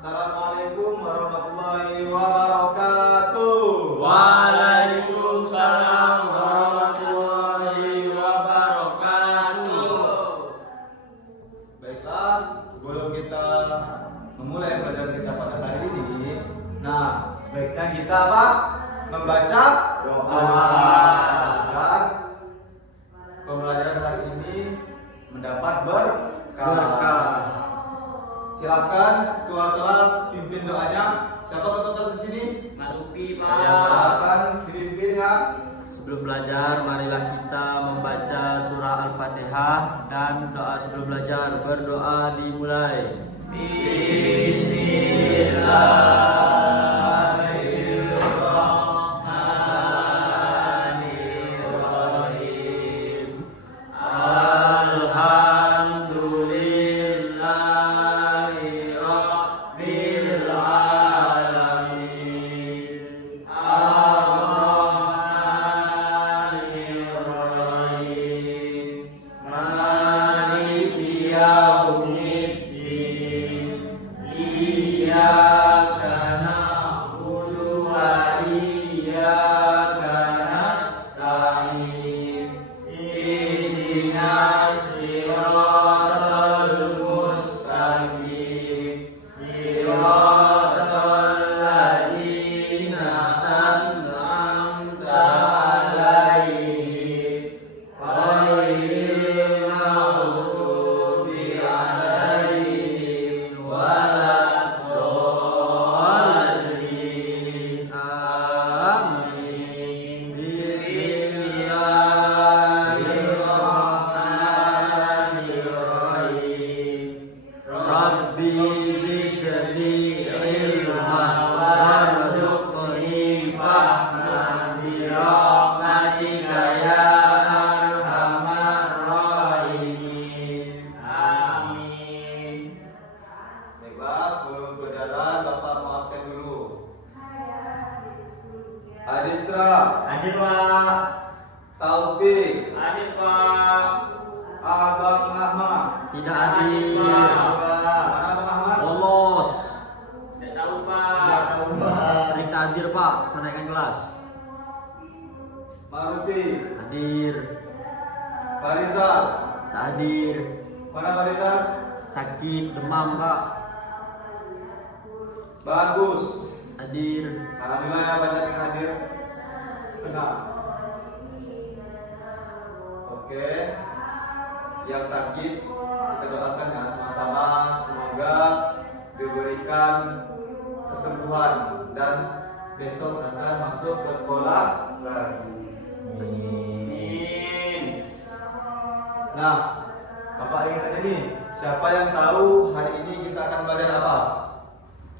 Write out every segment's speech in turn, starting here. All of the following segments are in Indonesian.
Assalamualaikum warahmatullahi wabarakatuh. Waalaikumsalam warahmatullahi wabarakatuh. Baiklah, sebelum kita memulai pelajaran kita pada hari ini, sebaiknya kita membaca doa agar pembelajaran hari ini mendapat berkah. Silakan ketua kelas pimpin doanya. Siapa ketua kelas di sini? Marupi, Silakan dipimpin ya. Sebelum belajar, marilah kita membaca surah Al-Fatihah dan doa sebelum belajar. Berdoa dimulai. Bismillahirrahmanirrahim. Alhamdulillahi Rabbil Alamin. Ar-Rahmanir-Rahim. Maliki Yaumiddin. Iyyaka na'budu wa iyyaka nasta'in. Ihdinas siratal mustaqim. Siratal ladzina an'amta 'alaihim ghairil maghdubi 'alaihim waladdallin. Amin. Bismillahirrahmanirrahim. Rabbi zidni ilman warzuqni fahman birahmatika ya arhamar rahimin. Amin. Baiklah, sebelum pelajaran Bapak mau absen dulu. Adistra, Hadir, Pak. Taufik, Hadir, Pak. Abang Ahmad. Tidak hadir. Mana Abang Ahmad? Lolos. Tidak tahu, Tidak tahu, Pak. Sering tak hadir, Pak. Saya naikkan kelas. Marupi, Hadir. Farizal. Tak hadir. Mana Farizal? Sakit, demam, Pak. Bagus. Hadir. Alhamdulillah ya, banyak yang hadir. Setengah. Oke. Yang sakit kita doakan ya sama-sama, semoga diberikan kesembuhan dan besok akan masuk ke sekolah lagi. Amin. Nah, Bapak ingin tanya nih, siapa yang tahu hari ini kita akan belajar apa?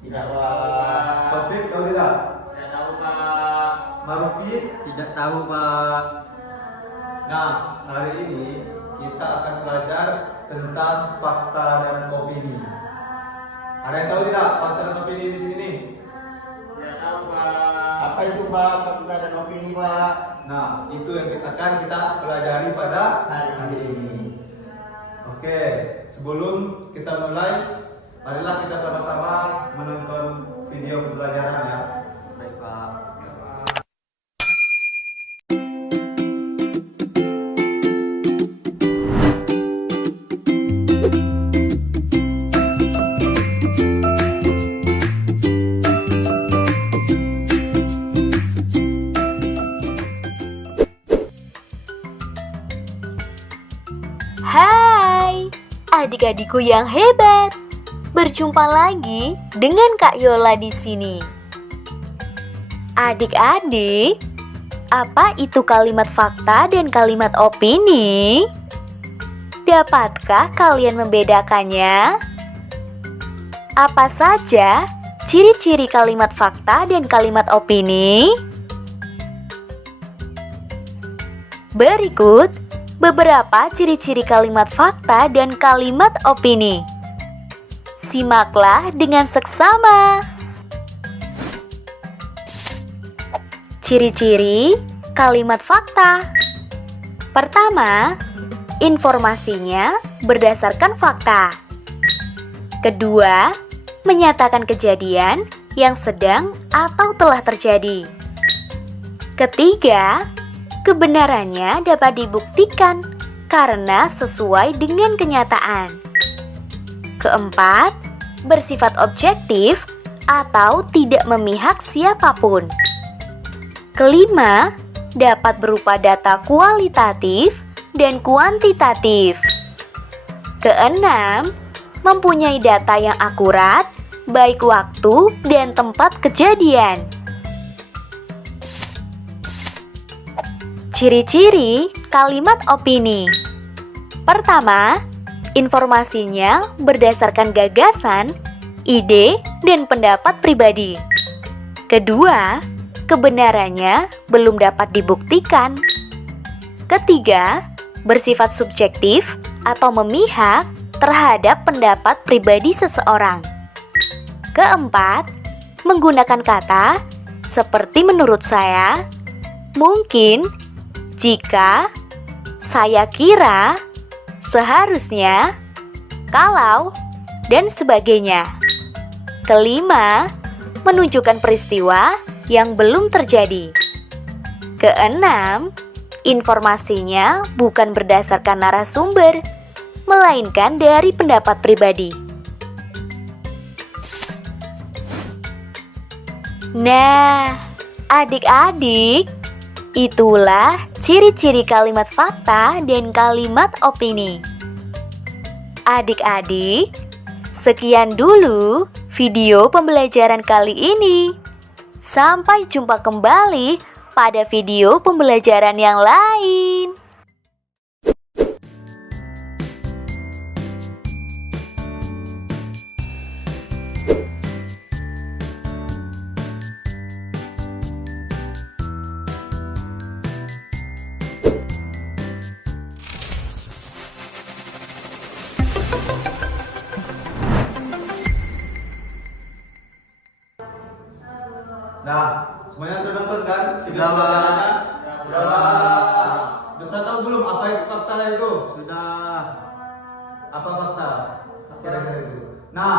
Tidak, Pak. Topik tahu tidak? Tidak tahu, Pak. Marupi? Tidak tahu, Pak. Nah, hari ini kita akan belajar tentang fakta dan opini. Ada yang tahu tidak fakta dan opini di sini? Tidak tahu, Pak. Apa itu Pak fakta dan opini Pak Nah, itu yang akan kita pelajari pada hari ini? Oke, sebelum kita mulai, marilah kita sama-sama menonton video pembelajaran ya. Baik, Pak. Hai, adik-adikku yang hebat. Berjumpa lagi dengan Kak Yola di sini. Adik-adik, apa itu kalimat fakta dan kalimat opini? Dapatkah kalian membedakannya? Apa saja ciri-ciri kalimat fakta dan kalimat opini? Berikut beberapa ciri-ciri kalimat fakta dan kalimat opini. Simaklah dengan seksama. Ciri-ciri kalimat fakta. Pertama, informasinya berdasarkan fakta. Kedua, menyatakan kejadian yang sedang atau telah terjadi. Ketiga, kebenarannya dapat dibuktikan karena sesuai dengan kenyataan. Keempat, bersifat objektif atau tidak memihak siapapun. Kelima, dapat berupa data kualitatif dan kuantitatif. Keenam, mempunyai data yang akurat, baik waktu dan tempat kejadian. Ciri-ciri kalimat opini. Pertama, informasinya berdasarkan gagasan, ide, dan pendapat pribadi. Kedua, kebenarannya belum dapat dibuktikan. Ketiga, bersifat subjektif atau memihak terhadap pendapat pribadi seseorang. Keempat, menggunakan kata seperti menurut saya, mungkin, jika, saya kira, seharusnya, kalau, dan sebagainya. Kelima, menunjukkan peristiwa yang belum terjadi. Keenam, informasinya bukan berdasarkan narasumber, melainkan dari pendapat pribadi. Nah, adik-adik, itulah ciri-ciri kalimat fakta dan kalimat opini. Adik-adik, sekian dulu video pembelajaran kali ini. Sampai jumpa kembali pada video pembelajaran yang lain. Nah, semuanya sudah nonton kan? Sudah, Pak. Sudah, Pak. Sudah tahu belum apa itu fakta itu? Sudah. Apa fakta? Kira-kira itu. Nah,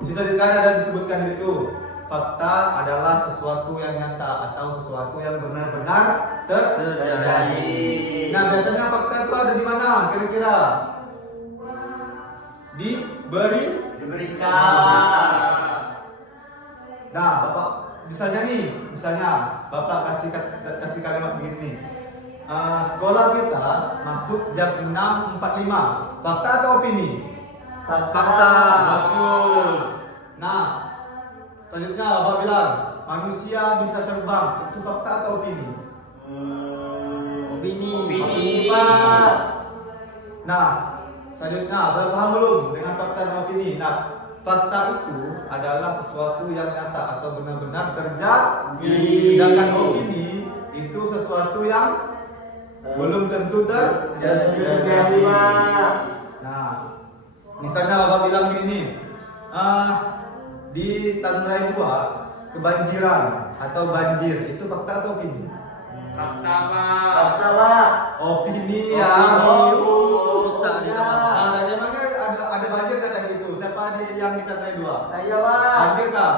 di situ kan ada disebutkan itu. Fakta adalah sesuatu yang nyata atau sesuatu yang benar-benar terjadi. Nah, biasanya fakta itu ada di mana? Kira-kira? Diberikan. Nah, Bapak misalnya Bapak kasih kalimat begini nih. Sekolah kita masuk jam 6.45. Fakta atau opini? Fakta. Betul. Nah, selanjutnya Bapak bilang manusia bisa terbang. Itu fakta atau opini? Opini. Nah, selanjutnya sudah paham belum dengan fakta dan opini? Nah, fakta itu adalah sesuatu yang nyata atau benar-benar terjadi. Sedangkan opini itu sesuatu yang belum tentu terjadi. Nah, misalnya Bapak bilang gini, di Tanrai 2 kebanjiran atau banjir, itu fakta atau opini? Fakta, Pak. Opini ya. Nah, tadi emangnya ada banjir kata gitu. Siapa yang di Tanrai 2? Saya, Pak. Banjir kah?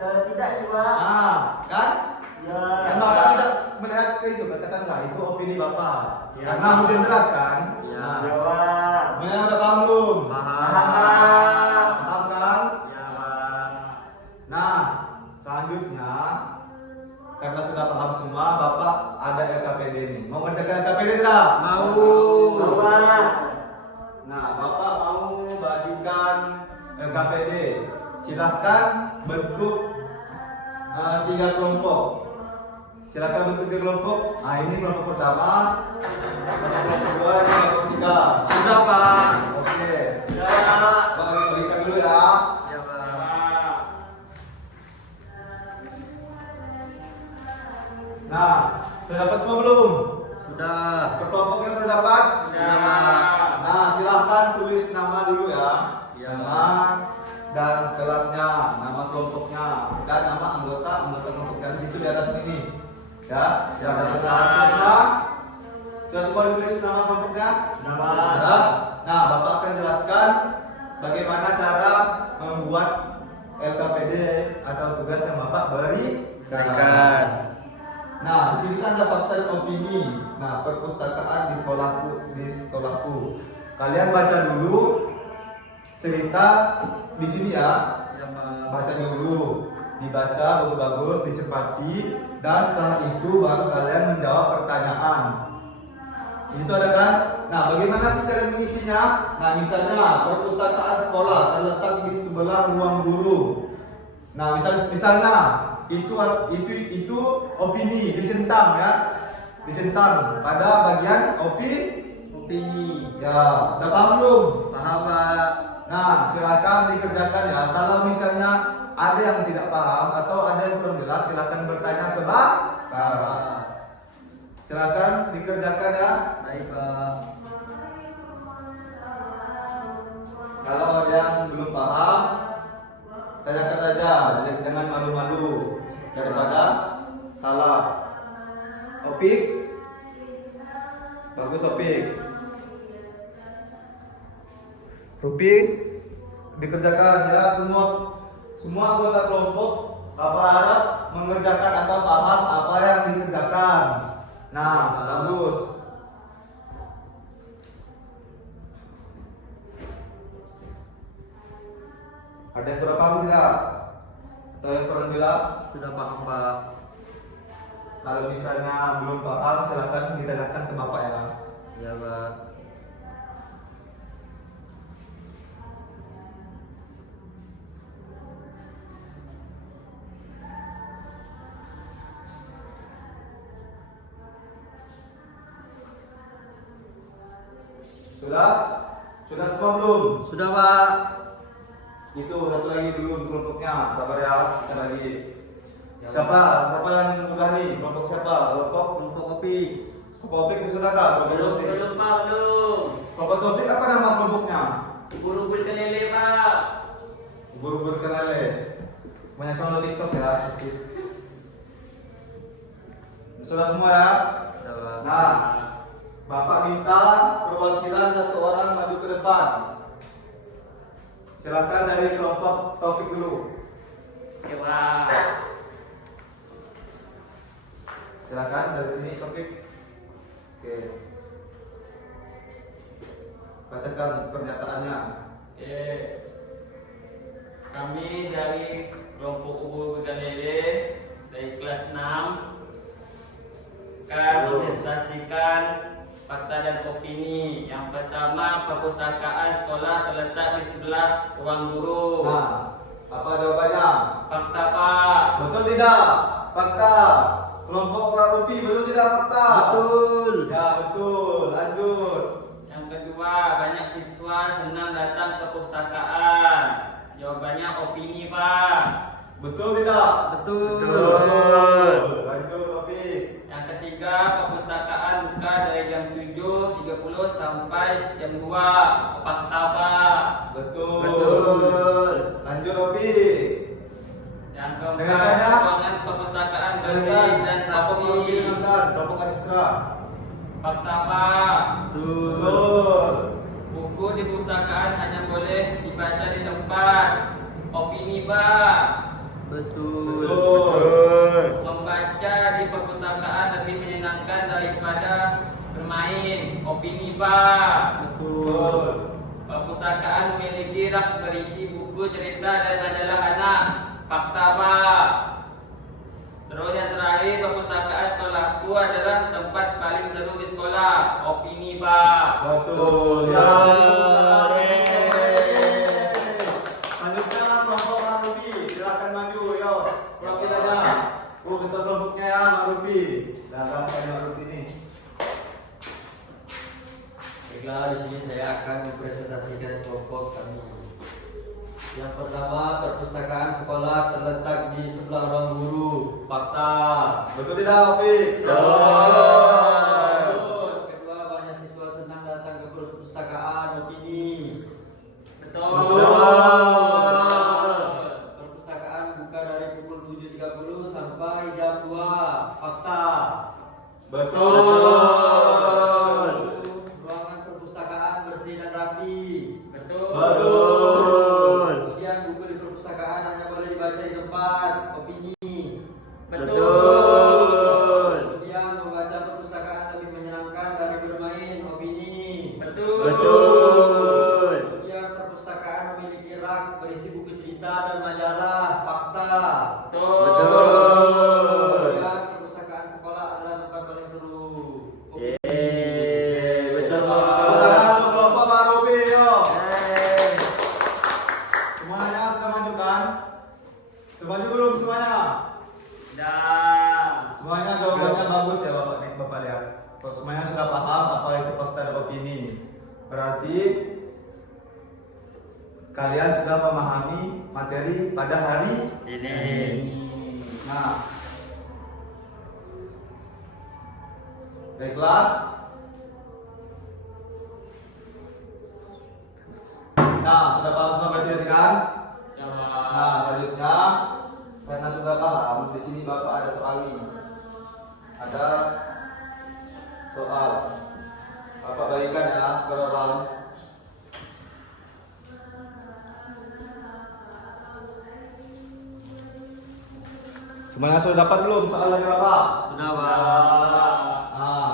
Tidak sih, Pak. Kan? Ya. Kan Bapak tidak melihat ke itu, katakanlah itu opini Bapak. Ya. Karena hujan deras kan? Ya. Nah, Ya, Pak. semuanya udah paham belum? Paham. Paham kan? Ya, Pak. Nah, selanjutnya karena sudah paham semua, Bapak ada LKPD ini. Mau mengerjakan LKPD tidak? Mau. Pak. Nah, Bapak mau bagikan LKPD. Silahkan bentuk 3 kelompok. Silahkan bentuk 3 kelompok. Nah, ini kelompok pertama, kelompok kedua, dan kelompok ketiga. Sudah, Pak. Oke. Ya. Bapak bagikan dulu ya. Ya, Pak. Nah, sudah dapat semua belum? Sudah. Kelompoknya sudah dapat? Sudah, Pak. Nah, silahkan tulis nama dulu ya. Ya. Nama dan kelasnya, nama kelompoknya, dan nama anggota kelompoknya di situ di atas ini. Ya, sudah semua. Sudah semua ditulis nama kelompoknya? Nama. Nah, Bapak akan jelaskan bagaimana cara membuat LKPD atau tugas yang Bapak Berikan. Nah, di sini kan ada fakta dan opini. Nah, perpustakaan di sekolahku. Kalian baca dulu cerita di sini ya. Ya, Pak. Baca dulu, dibaca bagus-bagus, dicepati, dan setelah itu baru kalian menjawab pertanyaan. Di situ ada kan? Nah, bagaimana sih cara mengisinya? Nah, misalnya perpustakaan sekolah terletak di sebelah ruang guru. Nah, misalnya itu opini dicentang ya, dicentang pada bagian Opini. ya. Udah paham belum? Paham, Pak. Nah, silakan dikerjakan ya. Kalau misalnya ada yang tidak paham atau ada yang kurang jelas, silakan bertanya ke Bapak. Silakan dikerjakan ya. Baik, Pak. Kalau ada yang belum paham, tanyakan saja, jangan malu-malu daripada salah. Topik bagus, topik. Topik dikerjakan ya, semua anggota kelompok. Bapak harap mengerjakan atau paham apa yang dikerjakan. Nah, bagus. Ada yang kurang paham tidak? Atau yang kurang jelas? Sudah paham, Pak. Kalau misalnya belum paham, silakan ditanyakan ke Bapak ya. Ya, Pak. Sudah semua belum? Sudah, Pak. Itu satu lagi belum kelompoknya. Sabar ya, kita lagi. Ya, Siapa yang udah nih? Kelompok siapa? Kelompok kopi. Topik sudah kah? Belum, Pak, belum. Kelompok topik apa nama kelompoknya? Ubur-ubur kelele, Pak. Ubur-ubur kenale. Banyak nonton TikTok ya. Sudah semua ya? Ya, Pak. Nah, Bapak minta perwakilan satu orang maju ke depan. Silakan dari kelompok topik dulu. Oke, Pak. Silakan dari sini topik. Oke. Bacakan pernyataannya. Oke. Kami dari kelompok ubur kelele dari kelas 6 akan menjelaskan fakta dan opini. Yang pertama, perpustakaan sekolah terletak di sebelah ruang guru. Nah, apa jawabannya? Fakta, Pak. Betul tidak? Fakta. Kelompok Rarupi betul tidak fakta? Betul. Ya betul. Lanjut. Yang kedua, banyak siswa senang datang ke perpustakaan. Jawabannya opini, Pak. Betul tidak? Betul. Lanjut topik. Yang ketiga, perpustakaan buka dari jam 7.30 sampai jam 2. Fakta, Pak. Betul. Lanjut topik. Yang keempat, Dengarkannya. ruangan perpustakaan bersih dan Kelompok Rarupi rapi. dengarkan. Kelompok Anistra. Fakta, Pak. Betul. Buku di perpustakaan hanya boleh dibaca di tempat. Opini, Pak. Betul. Betul. Membaca di perpustakaan lebih menyenangkan daripada bermain. Opini, Pak. Betul. Perpustakaan memiliki rak berisi buku cerita dan majalah anak. Fakta, Pak. Terus yang terakhir, perpustakaan sekolahku adalah tempat paling seru di sekolah. Opini, Pak. Betul. Ya. Lanjutnya kelompok Marupi. Silakan maju, yo. Perwakilannya. Ketua kelompoknya ya, Marupi. Datang saya Marupi ini. Baiklah, di sini saya akan mempresentasikan kelompok kami. Yang pertama, perpustakaan sekolah terletak di sebelah ruang guru. Fakta. Betul tidak, Opi? Betul. Kedua, banyak siswa senang datang ke perpustakaan. Opini. Betul. Perpustakaan buka dari pukul 7.30 sampai jam 2. Fakta. Betul. Ruangan perpustakaan bersih dan rapi. Betul. Betul. Kemudian buku di perpustakaan hanya membaca di tempat, opini. Betul. Kemudian membaca perpustakaan lebih menyenangkan dari bermain, opini. Betul. Betul. Kemudian perpustakaan memiliki rak berisi buku cerita dan majalah, fakta. Betul. Kemudian perpustakaan sekolah adalah tempat paling seru. Yeay, betul Tepuk Bos. tangan untuk kelompok Pak Rupi, yuk. Yeay. Semuanya sudah maju kan? Sudah maju belum semuanya? Dah. Semuanya jawabannya bagus ya Bapak lihat. Kalau semuanya sudah paham apa itu fakta dan opini, berarti kalian sudah memahami materi pada hari. Ini. Nah, baiklah. Nah, sudah paham semua berarti kan? Jawab. Nah, selanjutnya karena sudah paham, di sini Bapak ada soal nih. Ada soal. Bapak bagikan ya ke orang. Semuanya sudah dapat belum soalannya Bapak? Sudah, Pak. Nah,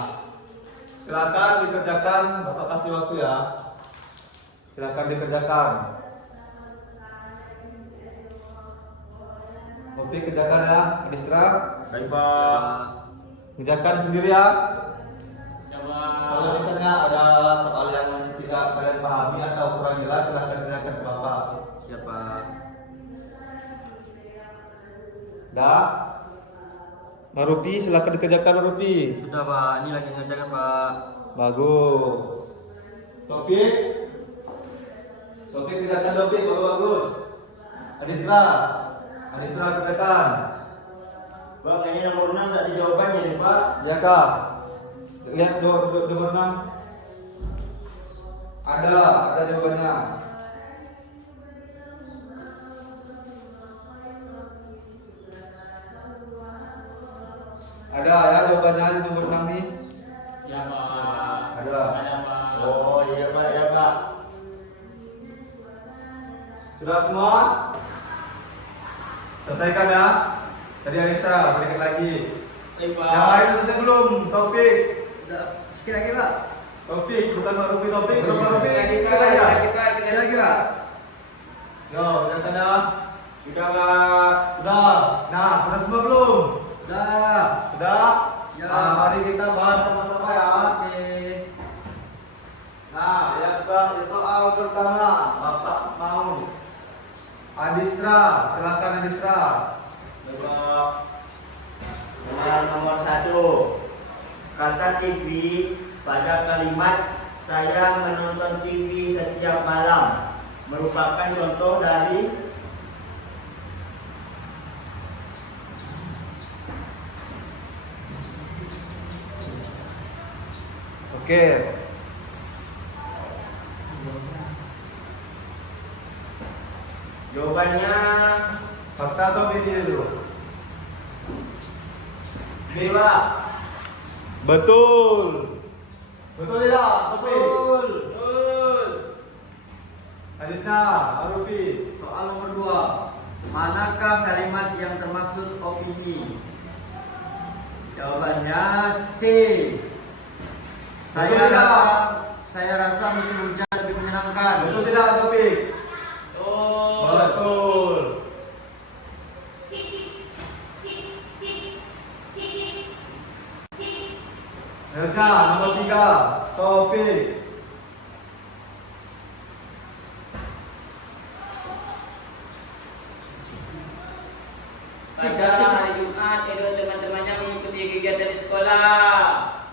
silakan dikerjakan. Bapak kasih waktu ya. Silakan dikerjakan. Oke, kerjakan ya, Adistra. Baik Pak. Kerjakan sendiri ya. Jawab. Kalau misalnya ada soal yang tidak kalian pahami atau kurang jelas, silahkan tanyakan ke Bapak. Siapa? Dah? Mbak Rupi, silahkan dikerjakan Mbak Rupi. Sudah, Pak. Ini lagi ngerjakan, Pak. Bagus. Topik? Topik kerjakan topik, bagus. Adistra? Adistra kerjakan. Bang, ini nomor 6 tak ada jawabannya nih Pak. Ya kak. Lihat nomor 6. Ada jawabannya. Ada ya jawabannya di nomor 6 nih. Ya, Pak. Ada. Ada, Pak. Oh iya Pak, ya Pak. Sudah semua? Selesaikan ya. Tadi Anissa, sedikit lagi. Baik, Pak. Yang lain selesai belum? Topik. Sudah. Sekali lagi, Pak. Topik, bukan Pak Rupi topik. Belum Pak Rupi. Lagi, Pak. Sekali ya. Lagi, Pak. Sekali lagi, Pak. Yo, kelihatan ya. Sudah Pak. Sudah. Nah, sudah semua belum? Sudah. Sudah? Ya. Nah, mari kita bahas sama-sama ya. Oke. Nah, yang soal pertama, Bapak mau. Adistra, silakan Adistra. Baik Pak. Soal nomor 1. Kata TV pada kalimat saya menonton TV setiap malam merupakan contoh dari Oke. jawabannya Fakta atau opini dulu? B Pak. Betul. Betul tidak? Topik. Betul. Aditya, Arupi. Soal nomor 2. Manakah kalimat yang termasuk opini? Jawabannya C. Betul tidak? Saya rasa musim hujan lebih menyenangkan. Betul tidak Topik? Betul. Betul. Elka, nomor 3. Topik. Pada hari Jumat, kedua teman-temannya mengikuti kegiatan di sekolah.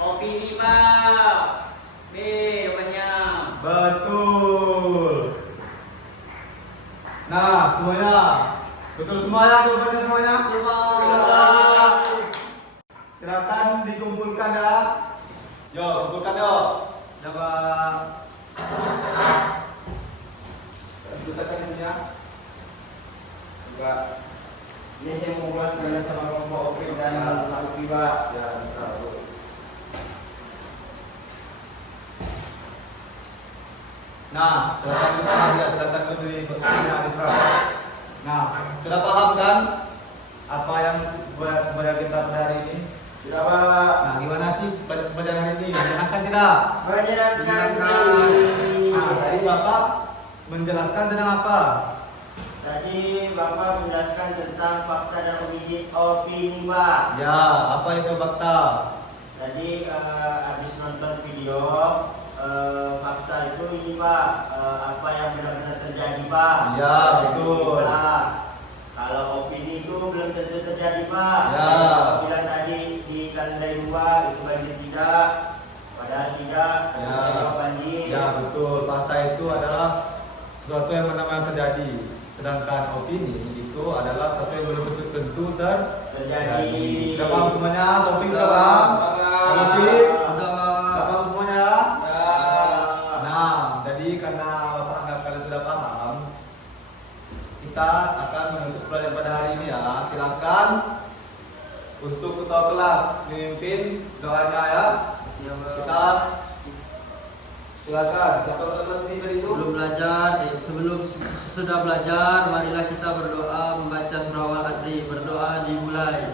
Opini, Pak. B, jawabannya. Betul. Nah, semuanya. Betul semua ya jawabannya semuanya? Pak. Silakan dikumpulkan ya. Yo, kumpulkan yo. Coba. Letakkan sini ya. Pak. Ini saya mau ulas dengan sama kelompok Opik dan Arupi Pak. Ya, tahu. Nah, silakan kita ya, silakan berdiri Adistra. Nah, Sudah paham kan apa yang pembelajaran kita pada hari ini? Sudah Pak. Nah, gimana sih pembelajaran hari ini? Menyenangkan tidak? Menyenangkan sekali. Nah, tadi Bapak menjelaskan tentang apa? Tadi Bapak menjelaskan tentang fakta dan opini Pak. Ya, apa itu fakta? Tadi habis nonton video fakta itu ini Pak, apa yang benar-benar terjadi Pak. Ya, betul. Pak. Kalau opini itu belum tentu terjadi Pak. Ya. Bila tadi di kalender 2 itu banjir tidak, padahal tidak. Ya. Ada banjir. Ya, betul. Fakta itu adalah sesuatu yang benar-benar terjadi. Sedangkan opini itu adalah sesuatu yang belum tentu terjadi. Sudah paham semuanya? Topik sudah paham? Topik? Sudah paham semuanya? Nah, jadi karena Bapak anggap kalian sudah paham, kita akan menutup pelajaran pada hari ini ya. Silakan untuk ketua kelas memimpin doanya ya. Kita silakan. Siapa ketua kelas ini tadi itu? Sebelum sudah belajar, marilah kita berdoa membaca surah Al-Asri. Berdoa dimulai.